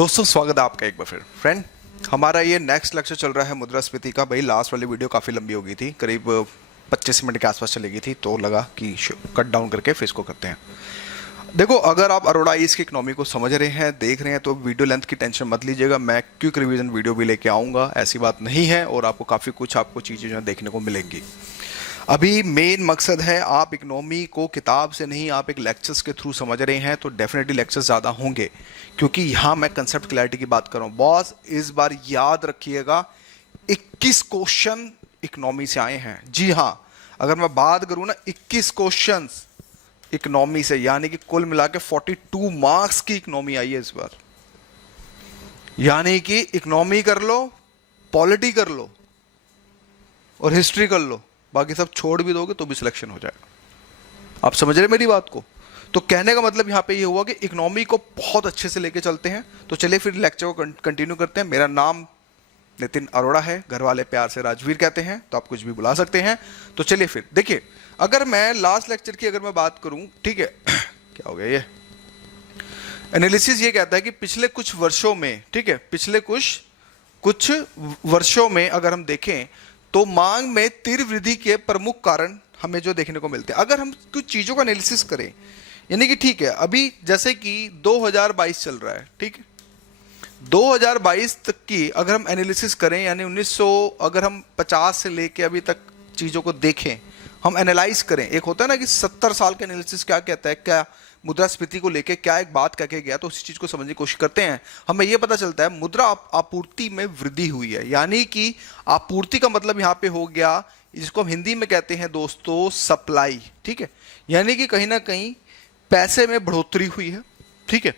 दोस्तों स्वागत है आपका एक बार फिर। फ्रेंड, हमारा ये नेक्स्ट लेक्चर चल रहा है मुद्रास्फीति का। भाई लास्ट वाली वीडियो काफ़ी लंबी हो गई थी, करीब 25 मिनट के आसपास चलेगी थी, तो लगा कि कट डाउन करके फिर इसको करते हैं। देखो, अगर आप अरोड़ा आईएएस की इकोनॉमी को समझ रहे हैं, देख रहे हैं, तो वीडियो लेंथ की टेंशन मत लीजिएगा। मैं क्विक रिवीजन वीडियो भी लेके आऊँगा, ऐसी बात नहीं है, और आपको काफ़ी कुछ चीज़ें जो है देखने को मिलेंगी। अभी मेन मकसद है, आप इकोनॉमी को किताब से नहीं, आप एक लेक्चर्स के थ्रू समझ रहे हैं, तो डेफिनेटली लेक्चर्स ज़्यादा होंगे, क्योंकि यहाँ मैं कंसेप्ट क्लैरिटी की बात कर रहा हूँ। बॉस, इस बार याद रखिएगा 21 क्वेश्चन इकोनॉमी से आए हैं। जी हाँ, अगर मैं बात करूँ ना, 21 क्वेश्चन इकोनॉमी से, यानी कि कुल मिला के 42 मार्क्स की इकोनॉमी आई है इस बार। यानी कि इकोनॉमी कर लो, पॉलिटी कर लो और हिस्ट्री कर लो, बाकी सब छोड़ भी दोगे तो भी सिलेक्शन हो जाएगा। आप समझ रहे मेरी बात को? तो कहने का मतलब यहाँ पे ये हुआ कि इकोनॉमी को बहुत अच्छे से लेके चलते हैं। तो चलिए फिर लेक्चर को कंटिन्यू करते हैं। मेरा नाम नितिन अरोड़ा है, घर वाले प्यार से राजवीर कहते हैं, तो आप कुछ भी बुला सकते हैं। तो चलिए फिर देखिए, अगर मैं लास्ट लेक्चर की अगर मैं बात करूं, ठीक है क्या हो गया, ये एनालिसिस ये कहता है कि पिछले कुछ वर्षों में, ठीक है, पिछले कुछ वर्षों में अगर हम देखें तो मांग में तीव्र वृद्धि के प्रमुख कारण हमें जो देखने को मिलते हैं। अगर हम कुछ चीज़ों का एनालिसिस करें, यानी कि ठीक है, अभी जैसे कि 2022 चल रहा है, ठीक है, 2022 तक की अगर हम एनालिसिस करें, यानी 1900 अगर हम 50 से लेके अभी तक चीज़ों को देखें, हम एनालाइज करें। एक होता है ना कि 70 साल का एनालिसिस क्या कहता है, क्या मुद्रास्फीति को लेके क्या एक बात कह के गया, तो उसी चीज को समझने की कोशिश करते हैं। हमें यह पता चलता है मुद्रा आपूर्ति में वृद्धि हुई है, यानी कि आपूर्ति का मतलब यहां पे हो गया, जिसको हम हिंदी में कहते हैं दोस्तों सप्लाई, ठीक है, यानी कि कहीं ना कहीं पैसे में बढ़ोतरी हुई है, ठीक है।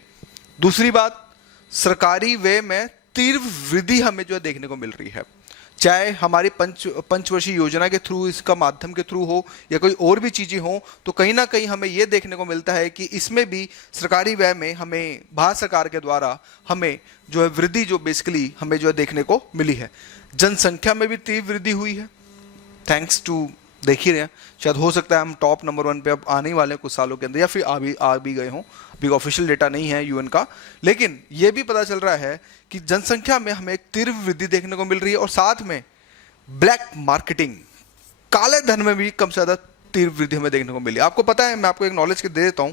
दूसरी बात, सरकारी व्यय में तीव्र वृद्धि हमें जो है देखने को मिल रही है, चाहे हमारी पंचवर्षीय योजना के थ्रू, इसका माध्यम के थ्रू हो, या कोई और भी चीजें हो, तो कहीं ना कहीं हमें यह देखने को मिलता है कि इसमें भी सरकारी व्यय में हमें भारत सरकार के द्वारा हमें जो है वृद्धि जो बेसिकली हमें जो है देखने को मिली है। जनसंख्या में भी तीव्र वृद्धि हुई है, थैंक्स टू, देख ही रहे हैं, शायद हो सकता है हम टॉप नंबर 1 पे अब आने वाले हैं कुछ सालों के अंदर, या फिर आ भी गए हों। अभी ऑफिशियल डेटा नहीं है यूएन का, लेकिन यह भी पता चल रहा है कि जनसंख्या में हमें एक तीव्र वृद्धि देखने को मिल रही है, और साथ में ब्लैक मार्केटिंग, काले धन में भी कम से ज्यादा तीव्र वृद्धि हमें देखने को मिली। आपको पता है, मैं आपको एक नॉलेज के दे देता हूं,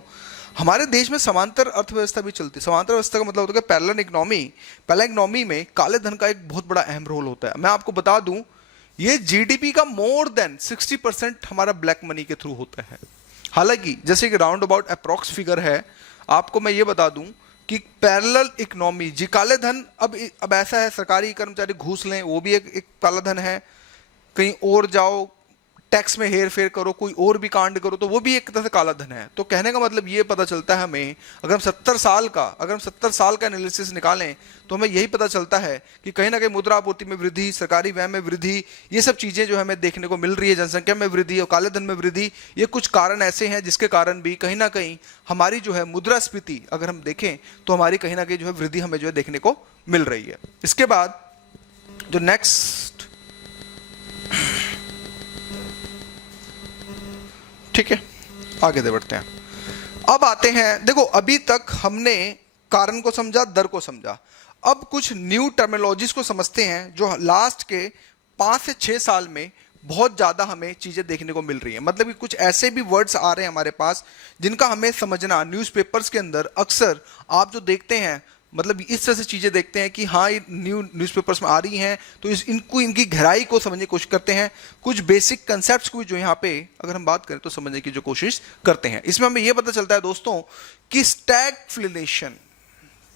हमारे देश में समांतर अर्थव्यवस्था भी चलती है। समांतर व्यवस्था का मतलब होता है पैरेलल इकोनॉमी। पैरेलल इकोनॉमी में काले धन का एक बहुत बड़ा अहम रोल होता है। मैं आपको बता दूं, ये जीडीपी का मोर देन 60% हमारा ब्लैक मनी के थ्रू होता है। हालांकि जैसे कि राउंड अबाउट अप्रॉक्स फिगर है, आपको मैं ये बता दूं कि पैरेलल इकोनॉमी जी, काले धन, अब ऐसा है, सरकारी कर्मचारी घूस लें, वो भी एक काला धन है, कहीं और जाओ टैक्स में हेर फेर करो, कोई और भी कांड करो, तो वो भी एक तरह से काला धन है। तो कहने का मतलब ये पता चलता है हमें, अगर हम 70 साल का एनालिसिस निकालें, तो हमें यही पता चलता है कि कहीं ना कहीं मुद्रा आपूर्ति में वृद्धि, सरकारी व्यय में वृद्धि, ये सब चीजें जो हमें देखने को मिल रही है, जनसंख्या में वृद्धि और काले धन में वृद्धि, ये कुछ कारण ऐसे हैं जिसके कारण भी कहीं ना कहीं हमारी जो है मुद्रास्फीति अगर हम देखें तो हमारी कहीं ना कहीं जो है वृद्धि हमें जो है देखने को मिल रही है। इसके बाद जो नेक्स्ट, ठीक है, आगे बढ़ते हैं। अब आते हैं, देखो अभी तक हमने कारण को समझा, दर को समझा, अब कुछ न्यू टर्मिनोलॉजीज को समझते हैं जो लास्ट के 5 से 6 साल में बहुत ज्यादा हमें चीजें देखने को मिल रही हैं। मतलब कि कुछ ऐसे भी वर्ड्स आ रहे हैं हमारे पास जिनका हमें समझना, न्यूज़पेपर्स के अंदर अक्सर आप जो देखते हैं, मतलब इस तरह से चीजें देखते हैं कि हाँ ये न्यूज़पेपर्स में आ रही हैं, तो इनकी गहराई को समझने की कोशिश करते हैं। कुछ बेसिक कंसेप्ट्स को जो यहाँ पे अगर हम बात करें तो समझने की जो कोशिश करते हैं। इसमें हमें यह पता चलता है दोस्तों कि स्टैगफ्लेशन,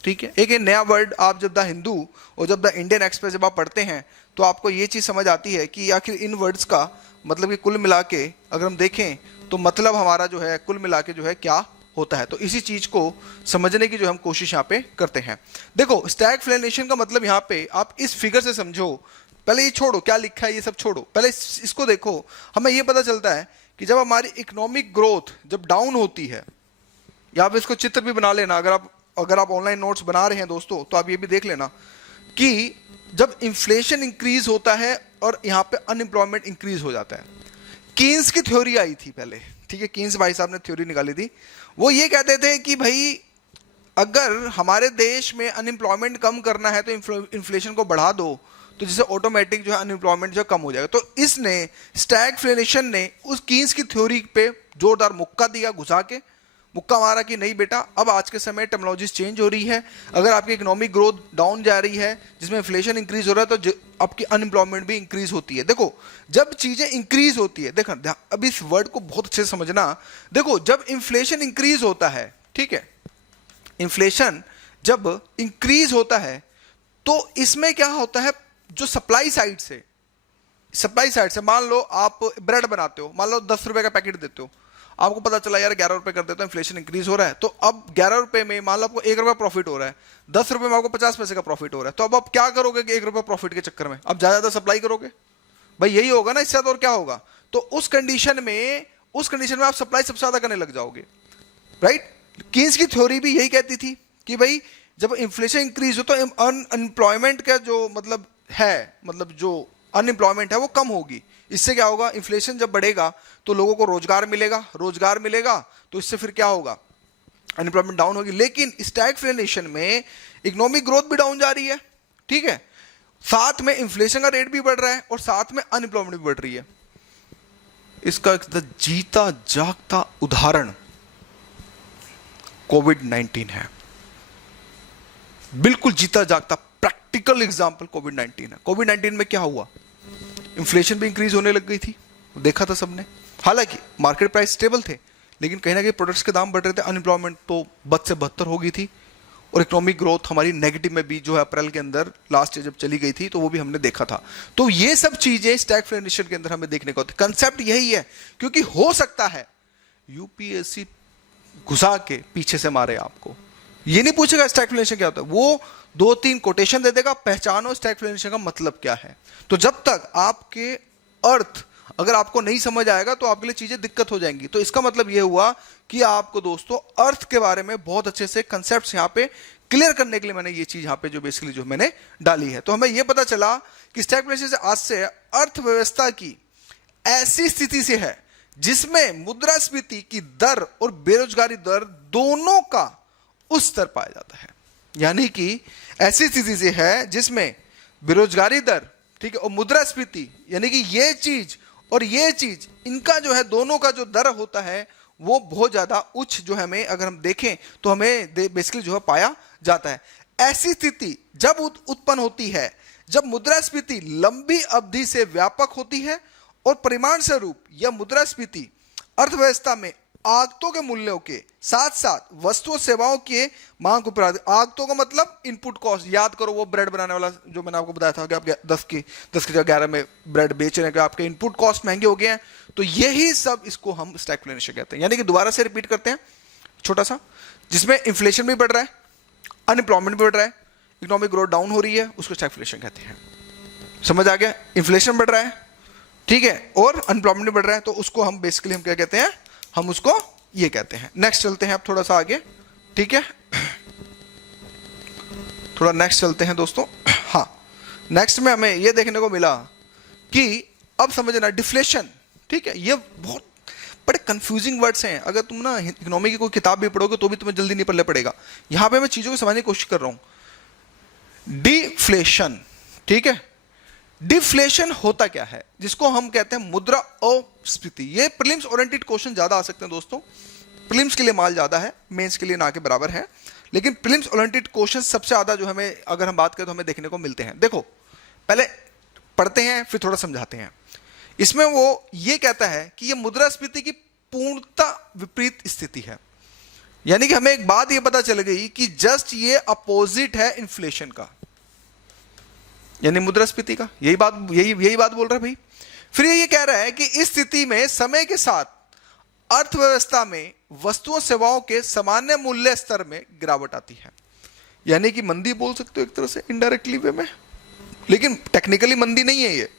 ठीक है, एक नया वर्ड, आप जब द हिंदू और जब द इंडियन एक्सप्रेस जब आप पढ़ते हैं तो आपको ये चीज समझ आती है कि आखिर इन वर्ड्स का मतलब कि कुल मिला के अगर हम देखें तो मतलब हमारा जो है कुल मिला के जो है क्या होता है। तो इसी चीज को समझने की जो हम कोशिश यहाँ पे करते हैं। देखो, स्टैगफ्लेशन का मतलब यहाँ पे आप इस फिगर से समझो, पहले ये छोड़ो क्या लिखा है ये सब छोड़ो, पहले इसको देखो। हमें ये पता चलता है कि जब हमारी इकोनॉमिक ग्रोथ जब डाउन होती है, या आप इसको चित्र भी बना लेना, अगर आप ऑनलाइन नोट्स बना रहे हैं दोस्तों तो आप ये भी देख लेना कि जब इन्फ्लेशन इंक्रीज होता है और यहाँ पे अनएम्प्लॉयमेंट इंक्रीज हो जाता है। कीन्स की थ्योरी आई थी पहले, ठीक है, कीन्स भाई साहब ने थ्योरी निकाली थी। वो ये कहते थे कि भाई अगर हमारे देश में अनएम्प्लॉयमेंट कम करना है तो इन्फ्लेशन को बढ़ा दो, तो जिससे ऑटोमेटिक जो है अनएम्प्लॉयमेंट जो कम हो जाएगा। तो इसने स्टैगफ्लेशन ने उस कीन्स की थ्योरी पे जोरदार मुक्का दिया, घुसा के मुक्का मारा कि नहीं बेटा, अब आज के समय टेक्नोलॉजीज चेंज हो रही है, अगर आपकी इकोनॉमिक ग्रोथ डाउन जा रही है जिसमें इन्फ्लेशन इंक्रीज हो रहा है तो आपकी अनएम्प्लॉयमेंट भी इंक्रीज होती है। देखो जब चीजें इंक्रीज होती है, देखो अब इस वर्ड को बहुत अच्छे से समझना, देखो जब इन्फ्लेशन इंक्रीज होता है, ठीक है, इन्फ्लेशन जब इंक्रीज होता है तो इसमें क्या होता है, जो सप्लाई साइड से मान लो आप ब्रेड बनाते हो, मान लो 10 रुपए का पैकेट देते हो, आपको पता चला यार 11 रुपए कर देता हूं, इन्फ्लेशन इंक्रीज हो रहा है, तो अब 11 रुपए में मान लो आपको 1 रुपया प्रॉफिट हो रहा है, 10 रुपए में आपको 50 पैसे का प्रॉफिट हो रहा है, तो अब आप क्या करोगे कि 1 रुपया प्रॉफिट के चक्कर में आप ज्यादा सप्लाई करोगे, भाई यही होगा ना, इससे और क्या होगा। तो उस कंडीशन में आप सप्लाई सबसे ज्यादा करने लग जाओगे, राइट। कीन्स की थ्योरी भी यही कहती थी कि भाई जब इन्फ्लेशन इंक्रीज हो तो अनएम्प्लॉयमेंट का जो मतलब है, मतलब जो अनएम्प्लॉयमेंट है वो कम होगी। इससे क्या होगा, इन्फ्लेशन जब बढ़ेगा तो लोगों को रोजगार मिलेगा तो इससे फिर क्या होगा, अनएम्प्लॉयमेंट डाउन होगी। लेकिन स्टैगफ्लेशन में इकोनॉमिक ग्रोथ भी डाउन जा रही है, ठीक है, साथ में इन्फ्लेशन का रेट भी बढ़ रहा है और साथ में अनएम्प्लॉयमेंट भी बढ़ रही है। इसका जीता जागता उदाहरण कोविड-19 है, बिल्कुल जीता जागता प्रैक्टिकल एग्जांपल कोविड-19 है। कोविड-19 में क्या हुआ, इन्फ्लेशन भी इंक्रीज होने लग गई थी, देखा था सबने। हालांकि मार्केट प्राइस स्टेबल थे, लेकिन कहीं ना कहीं प्रोडक्ट्स के दाम बढ़ रहे थे, अनएम्प्लॉयमेंट तो बद से बदतर हो गई थी और इकोनॉमिक ग्रोथ हमारी नेगेटिव में भी जो है अप्रैल के अंदर लास्ट ईयर जब चली गई थी तो वो भी हमने देखा था। तो ये सब चीजें स्टैगफ्लेशन के अंदर हमें देखने को होती है। कंसेप्ट यही है, क्योंकि हो सकता है यूपीएससी घुसा के पीछे से मारे आपको, ये नहीं पूछेगा स्टैगफ्लेशन क्या होता है, वो 2-3 कोटेशन दे देगा, पहचानो स्टैगफ्लेशन का मतलब क्या है। तो जब तक आपके अर्थ अगर आपको नहीं समझ आएगा तो आपके लिए चीजें दिक्कत हो जाएंगी। तो इसका मतलब यह हुआ कि आपको दोस्तों अर्थ के बारे में बहुत अच्छे से कंसेप्ट्स यहां पे क्लियर करने के लिए मैंने ये चीज यहां पे जो बेसिकली जो मैंने डाली है। तो हमें यह पता चला कि स्टैगफ्लेशन से आज से अर्थव्यवस्था की ऐसी स्थिति से है जिसमें मुद्रास्फीति की दर और बेरोजगारी दर दोनों का उच्च स्तर पाया जाता है। यानी कि ऐसी स्थिति से है जिसमें बेरोजगारी दर, ठीक है, और मुद्रास्फीति यानी कि ये चीज और ये चीज, इनका जो है दोनों का जो दर होता है वो बहुत ज्यादा उच्च जो है, हमें अगर हम देखें तो हमें बेसिकली जो है पाया जाता है। ऐसी स्थिति जब उत्पन्न होती है जब मुद्रास्फीति लंबी अवधि से व्यापक होती है और परिमाण स्वरूप यह मुद्रास्फीति अर्थव्यवस्था में आगतों के मूल्यों के साथ साथ वस्तुओं सेवाओं के मांग को, आगतों का मतलब इनपुट कॉस्ट, याद करो वो ब्रेड बनाने वाला जो मैंने आपको बताया था कि आप 10 की जगह 11 में ब्रेड बेचने के आपके इनपुट कॉस्ट महंगे हो गए हैं। तो यही सब इसको हम स्टैगफ्लेशन कहते हैं। यानी कि दोबारा से रिपीट करते हैं छोटा सा, जिसमें इन्फ्लेशन भी बढ़ रहा है, अनएम्प्लॉयमेंट भी बढ़ रहा है, इकोनॉमिक ग्रोथ डाउन हो रही है, उसको स्टैगफ्लेशन कहते हैं। समझ आ गया, इन्फ्लेशन बढ़ रहा है, ठीक है, और अनएम्प्लॉयमेंट भी बढ़ रहा है, तो उसको हम बेसिकली हम क्या कहते हैं, हम उसको ये कहते हैं। नेक्स्ट चलते हैं आप थोड़ा सा आगे, ठीक है, थोड़ा नेक्स्ट चलते हैं दोस्तों। हाँ, नेक्स्ट में हमें ये देखने को मिला कि अब समझना डिफ्लेशन, ठीक है, ये बहुत बड़े कंफ्यूजिंग वर्ड्स हैं। अगर तुम ना इकोनॉमी की कोई किताब भी पढ़ोगे तो भी तुम्हें जल्दी नहीं पल्ले पड़ेगा। यहां पे मैं चीजों को समझने की कोशिश कर रहा हूं। डिफ्लेशन, ठीक है, डिफ्लेशन होता क्या है, जिसको हम कहते हैं मुद्रा अस्फीति। ये प्रीलिम्स ओरिएंटेड क्वेश्चन ज्यादा आ सकते हैं दोस्तों, प्रीलिम्स के लिए माल ज्यादा है, मेंस के लिए ना के बराबर है, लेकिन प्रीलिम्स ओरिएंटेड क्वेश्चन सबसे ज्यादा जो हमें अगर हम बात करें तो हमें देखने को मिलते हैं। देखो पहले पढ़ते हैं फिर थोड़ा समझाते हैं। इसमें वो ये कहता है कि ये मुद्रास्फीति की पूर्णतः विपरीत स्थिति है। यानी कि हमें एक बात ये पता चल गई कि जस्ट ये अपोजिट है इन्फ्लेशन का, यानी मुद्रास्फीति का। यही बात बोल रहा है भाई। फिर ये कह रहा है कि इस स्थिति में समय के साथ अर्थव्यवस्था में वस्तुओं सेवाओं के सामान्य मूल्य स्तर में गिरावट आती है। यानी कि मंदी बोल सकते हो एक तरह से इनडायरेक्टली वे में, लेकिन टेक्निकली मंदी नहीं है ये।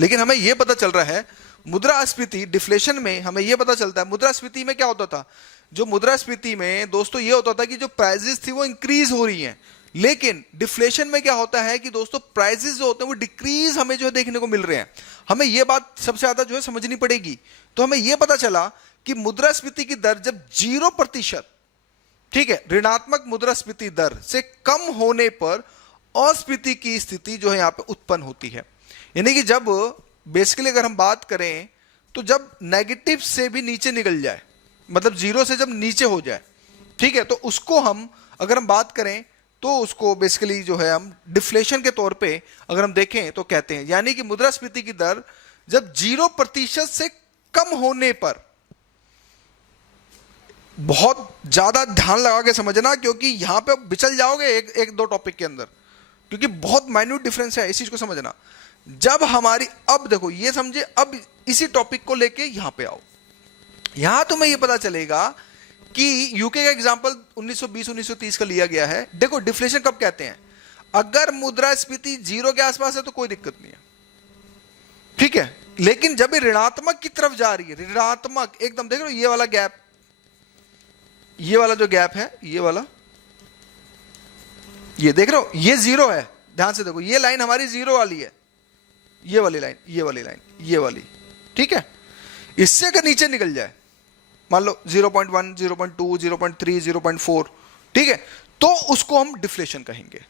लेकिन हमें यह पता चल रहा है मुद्रास्फीति डिफ्लेशन में हमें यह पता चलता है, मुद्रास्फीति में क्या होता था, जो मुद्रास्फीति में दोस्तों ये होता था कि जो प्राइजेस थी वो इंक्रीज हो रही हैं, लेकिन डिफ्लेशन में क्या होता है कि दोस्तों प्राइसेस जो होते हैं वो डिक्रीज हमें जो है देखने को मिल रहे हैं। हमें यह बात सबसे ज्यादा जो है समझनी पड़ेगी। तो हमें यह पता चला कि मुद्रास्फीति की दर जब 0% ठीक है, ऋणात्मक मुद्रास्फीति दर से कम होने पर अस्फीति की स्थिति जो है यहां पे उत्पन्न होती है। यानी कि जब बेसिकली अगर हम बात करें तो जब नेगेटिव से भी नीचे निकल जाए, मतलब जीरो से जब नीचे हो जाए, ठीक है, तो उसको हम अगर हम बात करें तो उसको बेसिकली जो है हम डिफ्लेशन के तौर पे अगर हम देखें तो कहते हैं। यानी कि मुद्रास्फीति की दर जब 0% से कम होने पर, बहुत ज्यादा ध्यान लगा के समझना क्योंकि यहां पे बिचल जाओगे एक दो टॉपिक के अंदर, क्योंकि बहुत माइन्यूट डिफरेंस है, इस चीज को समझना। जब हमारी, अब देखो ये समझे, अब इसी टॉपिक को लेके यहां पे आओ, यहां तुम्हें ये पता चलेगा कि यूके का एग्जांपल 1920-1930 का लिया गया है। देखो डिफ्लेशन कब कहते हैं, अगर मुद्रास्फीति जीरो के आसपास है तो कोई दिक्कत नहीं है, ठीक है, लेकिन जब ये ऋणात्मक की तरफ जा रही है, ऋणात्मक एकदम, देख लो ये वाला गैप, ये वाला जो गैप है, ये वाला, ये देख रहे हो, ये जीरो है, ध्यान से देखो, ये लाइन हमारी जीरो वाली है, ये वाली लाइन, ये वाली लाइन, ये वाली, ठीक है, इससे अगर नीचे निकल जाए, मान लो 0.1, 0.2, 0.3, 0.4, ठीक है, तो उसको हम डिफ्लेशन कहेंगे।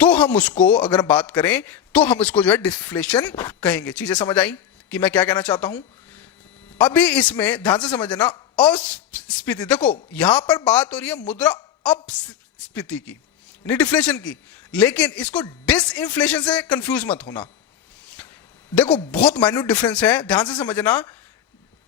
तो हम उसको अगर बात करें तो हम इसको जो है डिफ्लेशन कहेंगे। चीजें समझ आई कि मैं क्या कहना चाहता हूं? अभी इसमें ध्यान से समझना, अस्फीति, देखो यहां पर बात हो रही है मुद्रा अपस्फीति की, यानी डिफ्लेशन की, लेकिन इसको डिसइंफ्लेशन से कंफ्यूज मत होना। देखो बहुत माइन्यूट डिफरेंस है, ध्यान से समझना।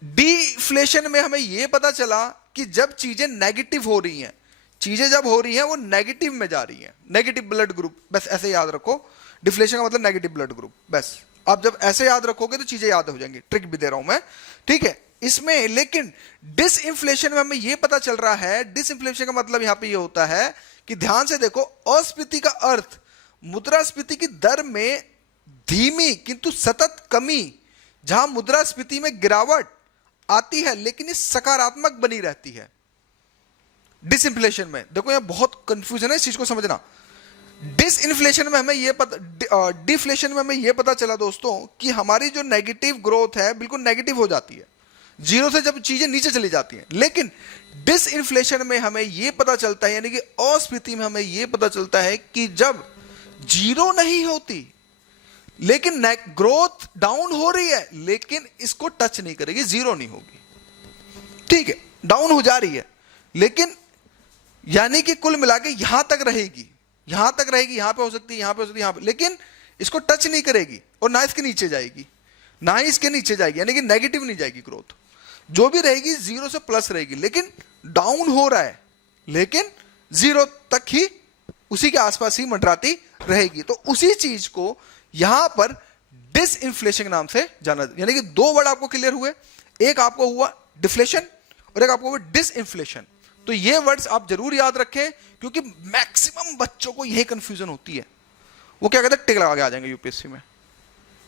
डिफ्लेशन में हमें यह पता चला कि जब चीजें नेगेटिव हो रही हैं, चीजें जब हो रही हैं वो नेगेटिव में जा रही हैं, नेगेटिव ब्लड ग्रुप, बस ऐसे याद रखो, डिफ्लेशन का मतलब नेगेटिव ब्लड ग्रुप, बस आप जब ऐसे याद रखोगे तो चीजें याद हो जाएंगी। ट्रिक भी दे रहा हूं मैं, ठीक है इसमें। लेकिन डिसइंफ्लेशन में हमें यह पता चल रहा है, डिसइंफ्लेशन का मतलब यहां पे ये होता है कि ध्यान से देखो, अस्फीति का अर्थ मुद्रास्फीति की दर में धीमी किंतु सतत कमी, जहां मुद्रास्फीति में गिरावट आती है लेकिन ये सकारात्मक बनी रहती है। डिसइंफ्लेशन में देखो यहां बहुत कंफ्यूजन है, इस चीज को समझना। डिसइंफ्लेशन में हमें यह पता, डिफ्लेशन में हमें यह पता चला दोस्तों कि हमारी जो नेगेटिव ग्रोथ है बिल्कुल नेगेटिव हो जाती है, जीरो से जब चीजें नीचे चली जाती हैं। लेकिन डिसइंफ्लेशन में हमें यह पता चलता है, यानी कि अस्फीति में हमें यह पता चलता है कि जब जीरो नहीं होती लेकिन ग्रोथ डाउन हो रही है, लेकिन इसको टच नहीं करेगी, जीरो नहीं होगी, ठीक है, डाउन हो जा रही है, लेकिन यानी कि कुल मिला के यहां तक रहेगी, यहां तक रहेगी, यहां पे हो सकती है, यहां पे हो सकती है, यहां पे, लेकिन इसको टच नहीं करेगी और ना इसके नीचे जाएगी, ना ही इसके नीचे जाएगी, यानी कि नेगेटिव नहीं जाएगी ग्रोथ, जो भी रहेगी जीरो से प्लस रहेगी, लेकिन डाउन हो रहा है, लेकिन जीरो तक ही, उसी के आसपास ही मंडराती रहेगी। तो उसी चीज को यहां पर डिसइंफ्लेशन के नाम से जाना, यानी कि दो वर्ड आपको क्लियर हुए, एक आपको हुआ डिफ्लेशन और एक आपको हुआ डिसइंफ्लेशन। तो ये वर्ड्स आप जरूर याद रखें क्योंकि मैक्सिमम बच्चों को यही कंफ्यूजन होती है, वो क्या कहते हैं टिक लगा के आ जाएंगे यूपीएससी में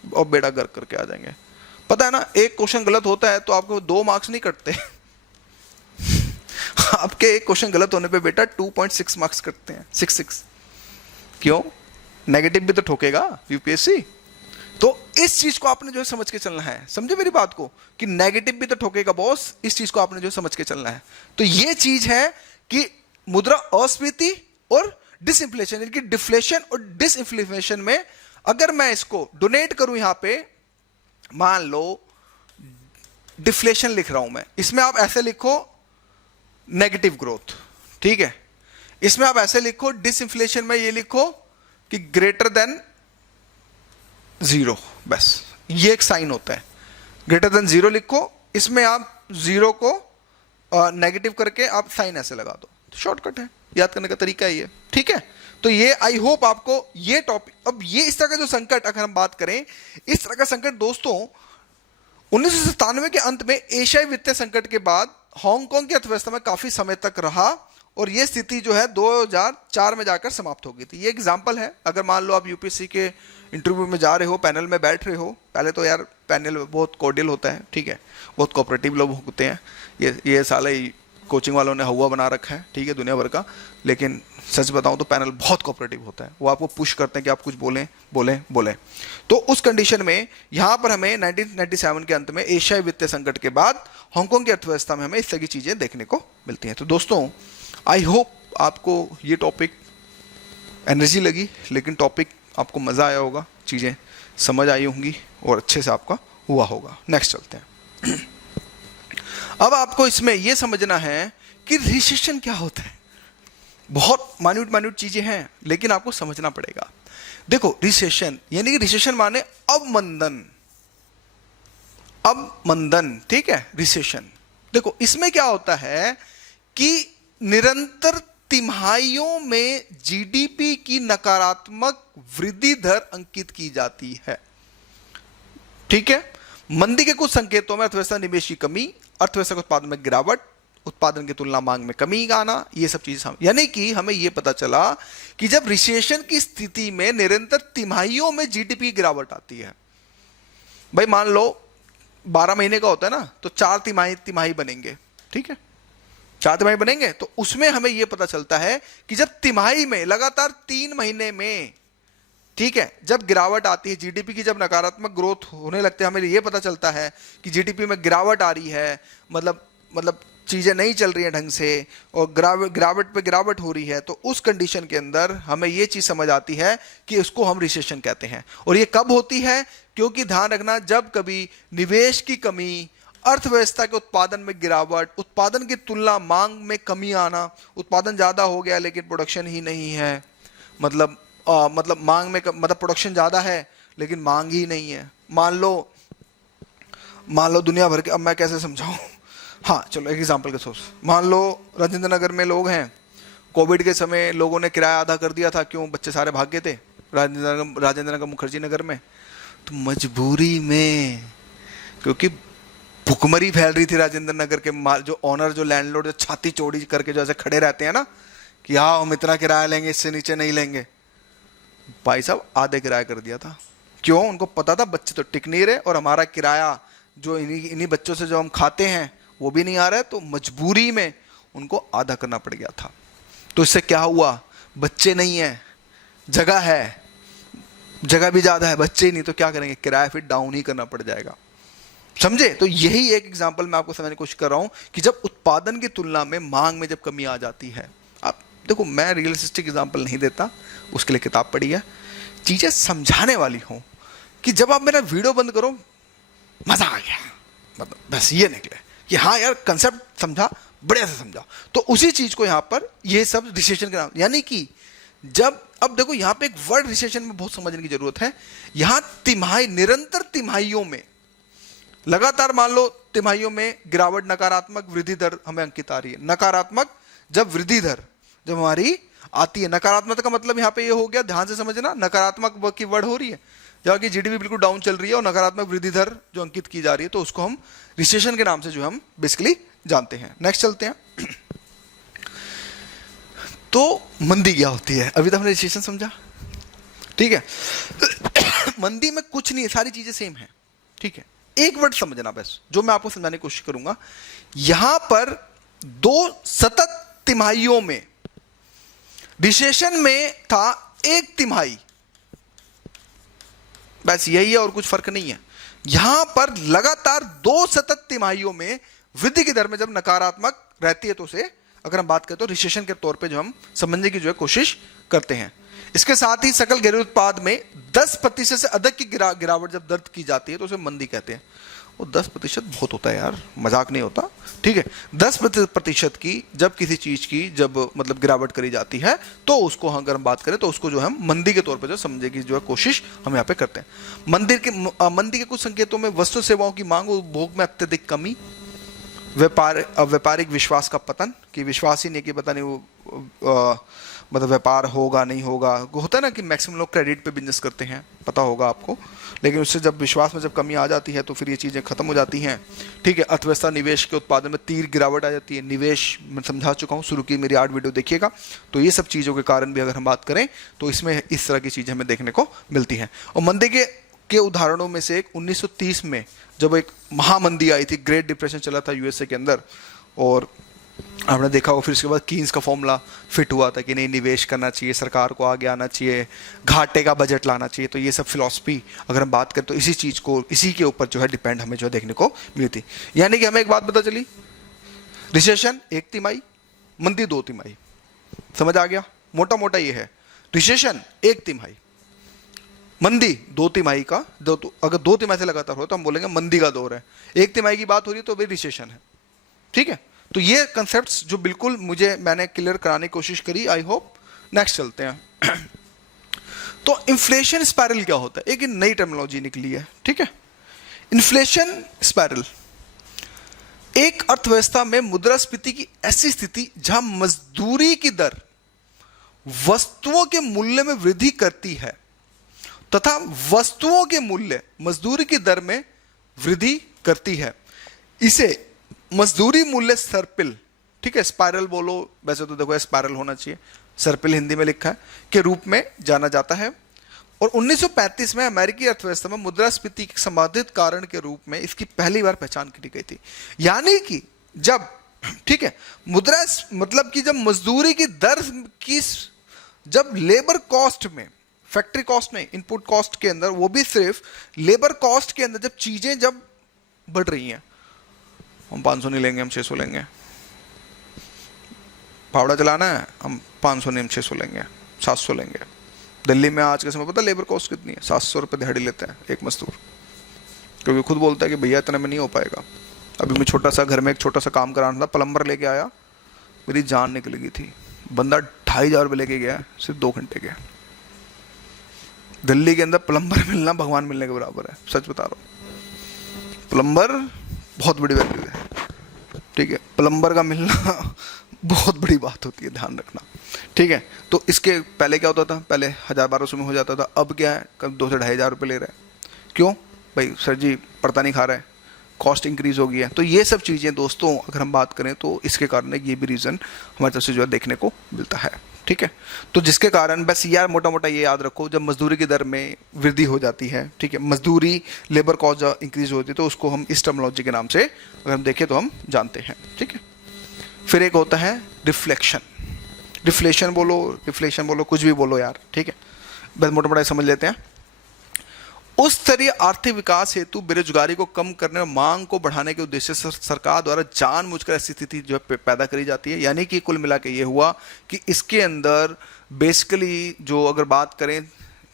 और बेड़ा गर्क करके आ जाएंगे। पता है ना, एक क्वेश्चन गलत होता है तो आपको 2 मार्क्स नहीं कटते आपके एक क्वेश्चन गलत होने पे बेटा 2.6 मार्क्स कटते हैं, 6 क्यों? नेगेटिव भी तो ठोकेगा यूपीएससी। तो इस चीज को आपने जो समझ के चलना है, समझे मेरी बात को, कि नेगेटिव भी तो ठोकेगा बॉस, इस चीज को आपने जो समझ के चलना है। तो ये चीज है कि मुद्रा अस्फीति और डिसइंफ्लेशन, यानी कि डिफ्लेशन और डिसइंफ्लेशन में अगर मैं इसको डोनेट करूं, यहां पे मान लो डिफ्लेशन लिख रहा हूं मैं, इसमें आप ऐसे लिखो नेगेटिव ग्रोथ, ठीक है, इसमें आप ऐसे लिखो डिसइंफ्लेशन में ये लिखो कि ग्रेटर देन जीरो, बस ये एक साइन होता है, ग्रेटर देन जीरो लिखो, इसमें आप जीरो को नेगेटिव करके आप साइन ऐसे लगा दो, शॉर्टकट है, याद करने का तरीका है ये, ठीक है। तो ये आई होप आपको ये टॉपिक, अब ये इस तरह का जो संकट, अगर हम बात करें इस तरह का संकट दोस्तों 1997 के अंत में एशियाई वित्तीय संकट के बाद हांगकांग की अर्थव्यवस्था में काफी समय तक रहा और ये स्थिति जो है 2004 में जाकर समाप्त हो गई थी। ये एग्जाम्पल है, अगर मान लो आप यूपीएससी के इंटरव्यू में जा रहे हो, पैनल में बैठ रहे हो, पहले तो यार पैनल बहुत कॉर्डियल होता है, ठीक है, बहुत कोऑपरेटिव लोग होते हैं, ये साले कोचिंग वालों ने हवा बना रखा है, ठीक है, दुनिया भर का, लेकिन सच बताऊं तो पैनल बहुत कोऑपरेटिव होता है, वो आपको पुश करते हैं कि आप कुछ बोलें बोलें बोलें। तो उस कंडीशन में यहां पर हमें 1997 के अंत में एशियाई वित्तीय संकट के बाद हांगकांग की अर्थव्यवस्था में हमें इस तरह की चीजें देखने को मिलती हैं। तो दोस्तों आई होप आपको ये टॉपिक एनर्जी लगी, लेकिन टॉपिक आपको मज़ा आया होगा, चीज़ें समझ आई होंगी और अच्छे से आपका हुआ होगा। नेक्स्ट चलते हैं। अब आपको इसमें यह समझना है कि रिसेशन क्या होता है। बहुत माइन्यूट चीजें हैं, लेकिन आपको समझना पड़ेगा। देखो, रिसेशन यानी कि रिसेशन माने अवमंदन, अवमंदन, ठीक है, रिसेशन। देखो इसमें क्या होता है कि निरंतर तिमाहियों में जीडीपी की नकारात्मक वृद्धि दर अंकित की जाती है, ठीक है। मंदी के कुछ संकेतों में अर्थव्यवस्था निवेश की कमी, अर्थव्यवस्था के उत्पादन में गिरावट, उत्पादन की तुलना मांग में कमी का आना, ये सब चीजें। यानी कि हमें यह पता चला कि जब रिसेशन की स्थिति में निरंतर तिमाहियों में जीडीपी गिरावट आती है, भाई मान लो 12 महीने का होता है ना, तो 4 तिमाही बनेंगे, ठीक है, 4 तिमाही बनेंगे। तो उसमें हमें यह पता चलता है कि जब तिमाही में लगातार 3 महीने में, ठीक है, जब गिरावट आती है, जीडीपी की जब नकारात्मक ग्रोथ होने लगते हैं, हमें यह पता चलता है कि जीडीपी में गिरावट आ रही है, मतलब चीजें नहीं चल रही हैं ढंग से, और गिरावट पे गिरावट हो रही है, तो उस कंडीशन के अंदर हमें यह चीज समझ आती है कि उसको हम रिसेशन कहते हैं। और ये कब होती है? क्योंकि ध्यान रखना, जब कभी निवेश की कमी, अर्थव्यवस्था के उत्पादन में गिरावट, उत्पादन की तुलना मांग में कमी आना, उत्पादन ज्यादा हो गया लेकिन प्रोडक्शन ही नहीं है, मतलब मांग में मतलब प्रोडक्शन ज्यादा है लेकिन मांग ही नहीं है। मान लो दुनिया भर के, अब मैं कैसे समझाऊं, हाँ चलो एक एग्जांपल के सोर्स, मान लो राजेंद्र नगर में लोग हैं, कोविड के समय लोगों ने किराया आधा कर दिया था, क्यों? बच्चे सारे भाग गए थे राजेंद्र नगर मुखर्जी नगर में, तो मजबूरी में, क्योंकि भुखमरी फैल रही थी राजेंद्र नगर के जो ऑनर, जो लैंडलॉर्ड, जो छाती चौड़ी करके जो ऐसे खड़े रहते हैं ना कि हाँ हम इतना किराया लेंगे, इससे नीचे नहीं लेंगे, भाई साहब आधे किराया कर दिया था। क्यों? उनको पता था बच्चे तो टिक नहीं रहे और हमारा किराया जो इन्हीं बच्चों से जो हम खाते हैं वो भी नहीं आ रहा है, तो मजबूरी में उनको आधा करना पड़ गया था। तो इससे क्या हुआ? बच्चे नहीं है, जगह है, जगह भी ज्यादा है, बच्चे नहीं, तो क्या करेंगे? किराया फिर डाउन ही करना पड़ जाएगा। समझे? तो यही एक एग्जांपल मैं आपको समझाने की कोशिश कर रहा हूं कि जब उत्पादन की तुलना में मांग में जब कमी आ जाती है। आप देखो, मैं रियलिस्टिक एग्जांपल नहीं देता, उसके लिए किताब पढ़ी है, चीजें समझाने वाली हो कि जब आप मेरा वीडियो बंद करो मजा आ गया, मतलब बस ये निकले कि हाँ यार कंसेप्ट समझा, बढ़िया से समझा। तो उसी चीज को यहां पर ये सब रिसेशन के नाम, यानी कि जब, अब देखो यहां पे एक वर्ड रिसेशन में बहुत समझने की जरूरत है। यहां तिमाही, निरंतर तिमाहियों में लगातार, मान लो तिमाहियों में गिरावट, नकारात्मक वृद्धि दर हमें अंकित आ रही है। नकारात्मक जब वृद्धि दर जब हमारी आती है, नकारात्मक का मतलब यहां पे ये हो गया, ध्यान से समझना, नकारात्मक की वर्ड हो रही है जहां की जीडीपी बिल्कुल डाउन चल रही है और नकारात्मक वृद्धि दर जो अंकित की जा रही है, तो उसको हम रिसेशन के नाम से जो हम बेसिकली जानते हैं। नेक्स्ट चलते हैं। तो मंदी क्या होती है? अभी तक हमने रिसेशन समझा, ठीक है। मंदी में कुछ नहीं है, सारी चीजें सेम है, ठीक है। एक वर्ड समझना बस, जो मैं आपको समझाने की कोशिश करूंगा। यहां पर 2 सतत तिमाहियों में, रिसेशन में था 1 तिमाही, बस यही है और कुछ फर्क नहीं है। यहां पर लगातार 2 सतत तिमाहियों में वृद्धि की दर में जब नकारात्मक रहती है, तो उसे अगर हम बात करें तो रिसेशन के तौर पे जो हम समझने की जो है कोशिश करते हैं। इसके साथ ही सकल घरेलू उत्पाद में 10% से अधिक की गिरावट जब दर्ज की जाती है तो उसे मंदी कहते हैं। वो 10% बहुत होता है यार, मजाक नहीं होता, ठीक है। 10% की जब किसी चीज की जब मतलब गिरावट करी जाती है, तो उसको अगर हम बात करें तो उसको जो हम मंदी के तौर पे जो समझने की जो है कोशिश हम यहाँ पे करते हैं। मंदी के कुछ संकेतों में वस्तु सेवाओं की मांग और उपभोग में अत्यधिक कमी, व्यापारिक विश्वास का पतन, कि विश्वास ही नहीं कि पता नहीं वो मतलब व्यापार होगा नहीं होगा। होता है ना कि मैक्सिमम लोग क्रेडिट पे बिजनेस करते हैं, पता होगा आपको, लेकिन उससे जब विश्वास में जब कमी आ जाती है तो फिर ये चीज़ें खत्म हो जाती हैं, ठीक है। अर्थव्यवस्था, निवेश के उत्पादन में तीव्र गिरावट आ जाती है। निवेश मैं समझा चुका हूँ, शुरू की मेरी 8 वीडियो देखिएगा। तो ये सब चीज़ों के कारण भी अगर हम बात करें तो इसमें इस तरह की चीज़ें हमें देखने को मिलती हैं। और मंदी के उदाहरणों में से एक 1930 में जब एक महामंदी आई थी, ग्रेट डिप्रेशन चला था यूएसए के अंदर, और आपने देखा हो फिर उसके बाद कीन्स का फॉर्मूला फिट हुआ था कि नहीं, निवेश करना चाहिए, सरकार को आगे आना चाहिए, घाटे का बजट लाना चाहिए। तो ये सब फिलॉसफी अगर हम बात करें तो इसी चीज़ को, इसी के ऊपर जो है डिपेंड हमें जो है देखने को मिलती। यानी कि हमें एक बात पता चली, रिसेशन 1 तिमाही, मंदी 2 तिमाही। समझ आ गया? मोटा मोटा ये है। रिसेशन 1 तिमाही, मंदी 2 तिमाही का अगर 2 तिमाही से लगातार हो तो हम बोलेंगे मंदी का दौर है। 1 तिमाही की बात हो रही है तो भाई रिसेशन है। ठीक है, तो ये कंसेप्ट्स जो बिल्कुल मैंने क्लियर कराने की कोशिश करी। I hope. नेक्स्ट चलते हैं। तो इन्फ्लेशन स्पाइरल क्या होता है? एक नई टर्मिनोलॉजी निकली है। ठीक है, इन्फ्लेशन स्पाइरल एक अर्थव्यवस्था में मुद्रास्फीति की ऐसी स्थिति जहां मजदूरी की दर वस्तुओं के मूल्य में वृद्धि करती है तथा वस्तुओं के मूल्य मजदूरी की दर में वृद्धि करती है। इसे मजदूरी मूल्य सर्पिल, ठीक है, स्पाइरल बोलो, वैसे तो देखो स्पाइरल होना चाहिए, सर्पिल हिंदी में लिखा है, के रूप में जाना जाता है। और 1935 में अमेरिकी अर्थव्यवस्था में मुद्रास्फीति के संबंधित कारण के रूप में इसकी पहली बार पहचान की गई थी। यानी कि जब, ठीक है, मुद्रा मतलब कि जब मजदूरी की दर की, जब लेबर कॉस्ट में, फैक्ट्री कॉस्ट में, इनपुट कॉस्ट के अंदर, वो भी सिर्फ लेबर कॉस्ट के अंदर, जब चीजें जब बढ़ रही हैं, हम 500 नहीं लेंगे, हम 600 लेंगे, फावड़ा चलाना है, हम 500 नहीं, हम 600 लेंगे, 700 लेंगे। दिल्ली में आज के समय पता लेबर कॉस्ट कितनी है? 700 रुपये दिहाड़ी लेते हैं एक मजदूर, क्योंकि खुद बोलता है कि भैया इतने में नहीं हो पाएगा। अभी मैं छोटा सा घर में एक छोटा सा काम कराना था, प्लम्बर लेके आया, मेरी जान निकल गई थी। बंदा 2500 रुपये लेके गया सिर्फ 2 घंटे के। दिल्ली के अंदर प्लम्बर मिलना भगवान मिलने के बराबर है, सच बता रहा हूँ। प्लम्बर बहुत बड़ी वैल्यू है, ठीक है, प्लम्बर का मिलना बहुत बड़ी बात होती है, ध्यान रखना। ठीक है, तो इसके पहले क्या होता था? पहले 1000-1200 में हो जाता था, अब क्या है, कब 2 से 2500 रुपये ले रहे हैं। क्यों भाई? सर जी पड़ता नहीं खा रहा है, कॉस्ट इंक्रीज हो गई है। तो ये सब चीज़ें दोस्तों अगर हम बात करें तो इसके कारण ये भी रीज़न हमारी तरफ से जो है देखने को मिलता है। ठीक है, तो जिसके कारण बस यार मोटा मोटा ये याद रखो, जब मजदूरी की दर में वृद्धि हो जाती है, ठीक है, मजदूरी लेबर कॉस्ट जब इंक्रीज होती है, तो उसको हम इस टर्मिनोलॉजी के नाम से अगर हम देखें तो हम जानते हैं। ठीक है, फिर एक होता है रिफ्लेक्शन, रिफ्लेशन बोलो, रिफ्लेशन बोलो, कुछ भी बोलो यार, ठीक है, बस मोटा मोटा समझ लेते हैं। उस स्तरीय आर्थिक विकास हेतु बेरोजगारी को कम करने और मांग को बढ़ाने के उद्देश्य से सरकार द्वारा जानबूझकर ऐसी स्थिति जो है पैदा करी जाती है। यानी कि कुल मिला के ये हुआ कि इसके अंदर बेसिकली जो अगर बात करें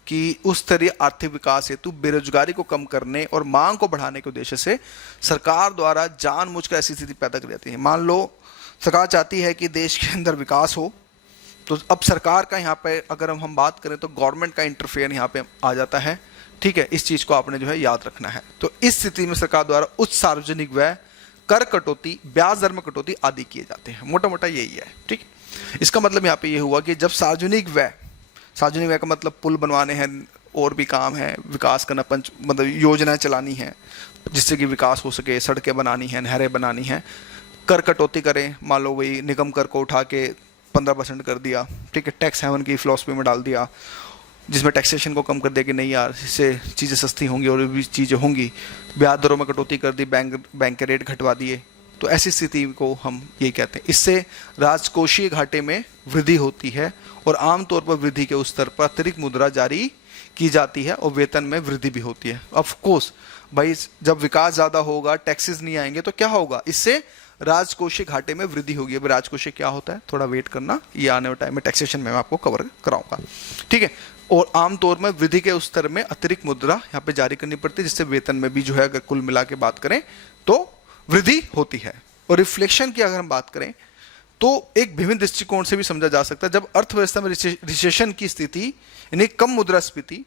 कि उस स्तरीय आर्थिक विकास हेतु बेरोजगारी को कम करने और मांग को बढ़ाने के उद्देश्य से सरकार द्वारा जानबूझकर ऐसी स्थिति पैदा करी जाती है। मान लो सरकार चाहती है कि देश के अंदर विकास हो, तो अब सरकार का यहाँ पे अगर हम बात करें तो गवर्नमेंट का इंटरफेयर यहाँ पे आ जाता है। ठीक है, इस चीज को आपने जो है याद रखना है। तो इस स्थिति में सरकार द्वारा उच्च सार्वजनिक व्यय, कर कटौती, ब्याज दर में कटौती आदि किए जाते हैं। मोटा मोटा यही है। ठीक, इसका मतलब यहाँ पे ये हुआ कि जब सार्वजनिक व्यय का मतलब पुल बनवाने हैं और भी काम है, विकास करना, मतलब योजनाएं चलानी है जिससे कि विकास हो सके, सड़कें बनानी है, नहरें बनानी है, कर कटौती करें। मान लो वही निगम कर को उठा के 15% कर दिया, ठीक है, टैक्स हेवन की फिलॉसफी में डाल दिया, जिसमें टैक्सेशन को कम कर दिया कि नहीं यार इससे चीज़ें सस्ती होंगी और भी चीज़ें होंगी, ब्याज दरों में कटौती कर दी, बैंक के रेट घटवा दिए। तो ऐसी स्थिति को हम यही कहते हैं। इससे राजकोषीय घाटे में वृद्धि होती है और आमतौर पर वृद्धि के उस स्तर पर अतिरिक्त मुद्रा जारी की जाती है और वेतन में वृद्धि भी होती है। ऑफ कोर्स भाई, जब विकास ज़्यादा होगा, टैक्सेस नहीं आएंगे तो क्या होगा? इससे राजकोषीय घाटे में वृद्धि होगी। अब राजकोषीय क्या होता है थोड़ा वेट करना, ये आने वाले टाइम में टैक्सेशन में मैं आपको कवर कराऊंगा। ठीक है, और आमतौर में वृद्धि के उस स्तर में अतिरिक्त मुद्रा यहाँ पे जारी करनी पड़ती है, जिससे वेतन में भी जो है अगर कुल मिला के बात करें तो वृद्धि होती है। और रिफ्लेक्शन की अगर हम बात करें तो एक विभिन्न दृष्टिकोण से भी समझा जा सकता है। जब अर्थव्यवस्था में रिसेशन की स्थिति यानी कम मुद्रास्फीति,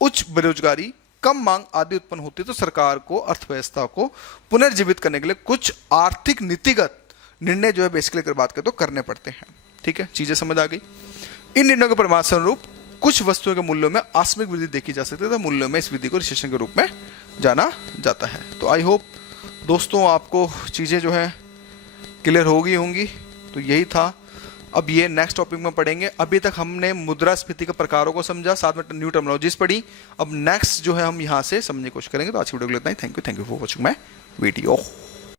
उच्च बेरोजगारी, कम मांग आदि उत्पन्न होती है तो सरकार को अर्थव्यवस्था को पुनर्जीवित करने के लिए कुछ आर्थिक नीतिगत निर्णय जो है बेसिकली अगर बात करें तो करने पड़ते हैं। ठीक है, चीजें समझ आ गई। इन निर्णयों के परिणाम रूप कुछ वस्तुओं के मूल्यों में आकस्मिक वृद्धि देखी जा सकती है, तो मूल्यों में इस वृद्धि को रिसेशन के रूप में जाना जाता है। तो आई होप दोस्तों आपको चीजें जो है क्लियर हो गई होंगी। तो यही था। अब ये नेक्स्ट टॉपिक में पढ़ेंगे। अभी तक हमने मुद्रास्फीति के प्रकारों को समझा, साथ में न्यू टर्मिनोलॉजीज पढ़ी। अब नेक्स्ट जो है हम यहाँ से समझने की कोशिश करेंगे। तो आज की वीडियो को इतना ही। Thank you for watching my video.